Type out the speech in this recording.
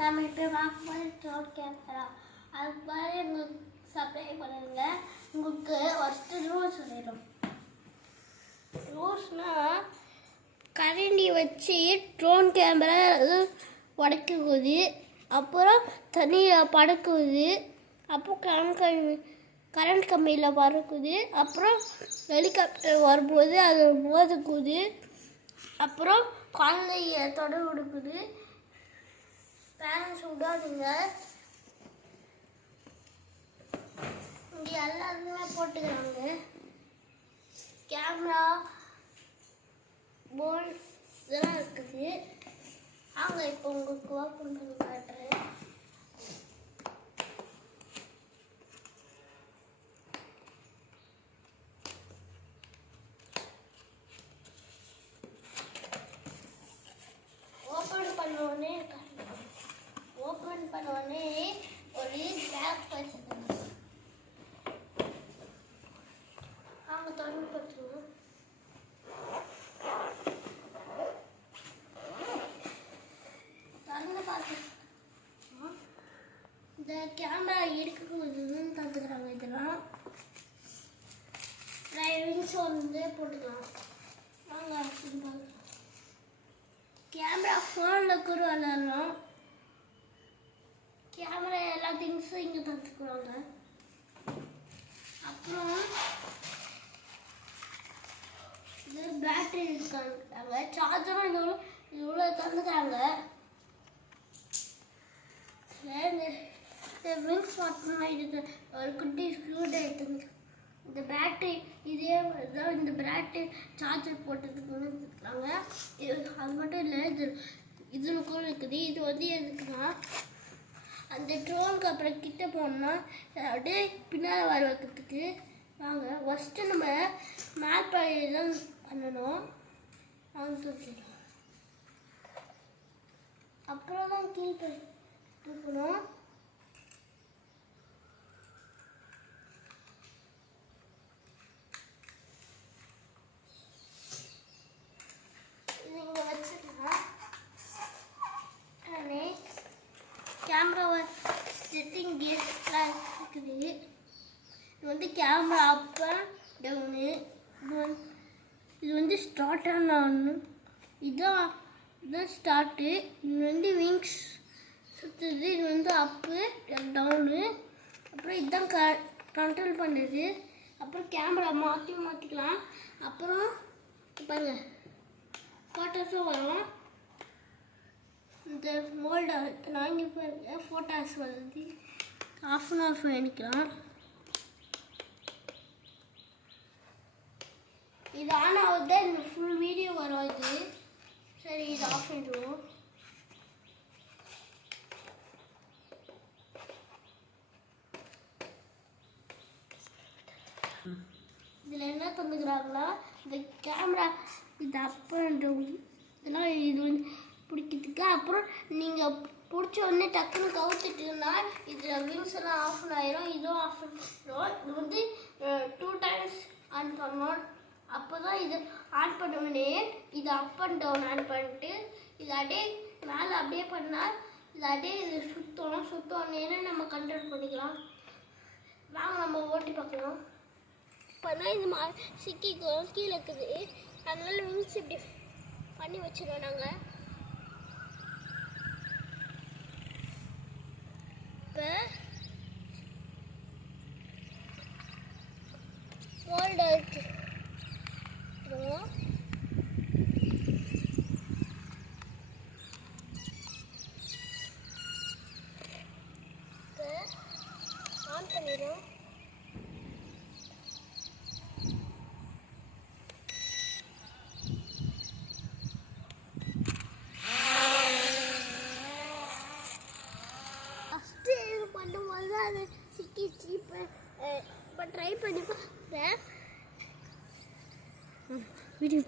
நம்ம இப்போ பார்க்கும்போது ட்ரோன் கேமரா அது மாதிரி உங்களுக்கு சப்ளை பண்ணுங்க. உங்களுக்கு ஃபஸ்ட்டு ரூல்ஸ் சொல்லிடும். ரூல்ஸ்னால் கரண்டி வச்சு ட்ரோன் கேமரா உடைக்குது, அப்புறம் தண்ணியில் பறக்குது, அப்புறம் கரண்ட் கம்பியில் பறக்குது, அப்புறம் ஹெலிகாப்டர் வரும்போது அது மோதுக்குது, அப்புறம் குழந்தைய தொடர் கொடுக்குது. பேரண்ட்ஸ் விடாதுங்க. இங்கே எல்லாருமே போட்டுக்கிறாங்க. கேமரா போல் இதெல்லாம் இருக்குது. அவங்க இப்போ உங்களுக்கு ஓப்பன் பண்ணி காட்டுறேன். ஓப்பன் பண்ண உடனே ஒரு பேக் வச்சுருக்காங்க. அவங்க தொடர்ந்து பார்த்துருவோம். தொடர்ந்து பார்த்து இந்த கேமரா எடுக்குதுன்னு தந்துக்கிறாங்க. இதெல்லாம் டிரைவிங்ஸ் வந்து போட்டுக்கலாம். வாங்க கேமரா ஃபோனில் கூட விளாட்லாம். கேமரா எல்லா திங்ஸும் இங்கே தந்துக்குறாங்க. அப்புறம் இது பேட்டரி இருக்காங்க, சார்ஜரும் இவ்வளோ தந்துக்கிறாங்க. விங்ஸ் மட்டும் இது ஒரு குட்டி ஸ்க்ரூ எடுத்துங்க. இந்த பேட்டரி இதே தான், இந்த பேட்டரி சார்ஜர் போட்டதுக்கு இருக்காங்க. அது மட்டும் இல்லை, இதில் கூட இருக்குது. இது வந்து எதுக்குன்னா அந்த ட்ரோனுக்கு அப்புறம் கிட்ட போனோம்னா அப்படியே பின்னால் வர வைக்கிறதுக்கு. வாங்க ஃபஸ்ட்டு நம்ம மேப் தான் பண்ணணும். சொல்லிடலாம். அப்புறம் தான் கீழே தூக்கணும். இங்கே வச்சுக்கலாம். கேமரா செட்டிங் கேட்லாம் இருக்குது. இது வந்து கேமரா அப் அண்ட் டவுனு. இது வந்து ஸ்டார்ட் ஆனு. இதுதான் ஸ்டார்ட்டு. இது வந்து விங்ஸ் சுற்றுது. இது வந்து அப்பு டவுனு. அப்புறம் இதுதான் கண்ட்ரோல் பண்ணுறது. அப்புறம் கேமரா மாற்றிக்கலாம். அப்புறம் பாருங்க ஃபோட்டோஸும் வரும். இந்த மோல்டை வாங்கி பாருங்க, ஃபோட்டோஸ் வருது. ஆஃப் அண்ட் ஆஃப் பண்ணிக்கலாம். இது ஆன் ஆகுது, இந்த ஃபுல் வீடியோ வரும். இது சரி, இது ஆஃப் பண்ணிடுவோம். இதில் என்ன தந்துக்கிறாங்களா, இந்த கேமரா இது அப் அண்ட் டவுன் இதெல்லாம் இது வந்து பிடிக்கிறதுக்கு. அப்புறம் நீங்கள் பிடிச்ச உடனே டக்குன்னு கவுத்துட்டுன்னா இதில் விங்ஸ் எல்லாம் ஆஃப் ஆயிரும். இதுவும் ஆஃப் ஆயிரும். இது வந்து 2 டைம்ஸ் ஆன் பண்ணணும். அப்போ தான் இது ஆன் பண்ணுவனே. இது அப் அண்ட் டவுன் ஆன் பண்ணிட்டு இது அப்படியே மேலே அப்படியே பண்ணால் இது அப்படியே இது சுற்றோன்னே நம்ம கண்ட்ரோல் பண்ணிக்கலாம். வாங்க நம்ம ஓட்டி பார்க்கலாம். இப்போதான் இது சிக்கிக்கும் கீழே இருக்குது. அதனால விங்ஸ் இப்படி பண்ணி வச்சிருவோம் நாங்கள். இப்போ மோல்டு எடுத்துருவோம். இப்போ ஆன் பண்ணிடுவோம். பண்ணும்போது அது சிக்கிச்சு. இப்போ ட்ரை பண்ணி பார்க்குறேன். வீடியோ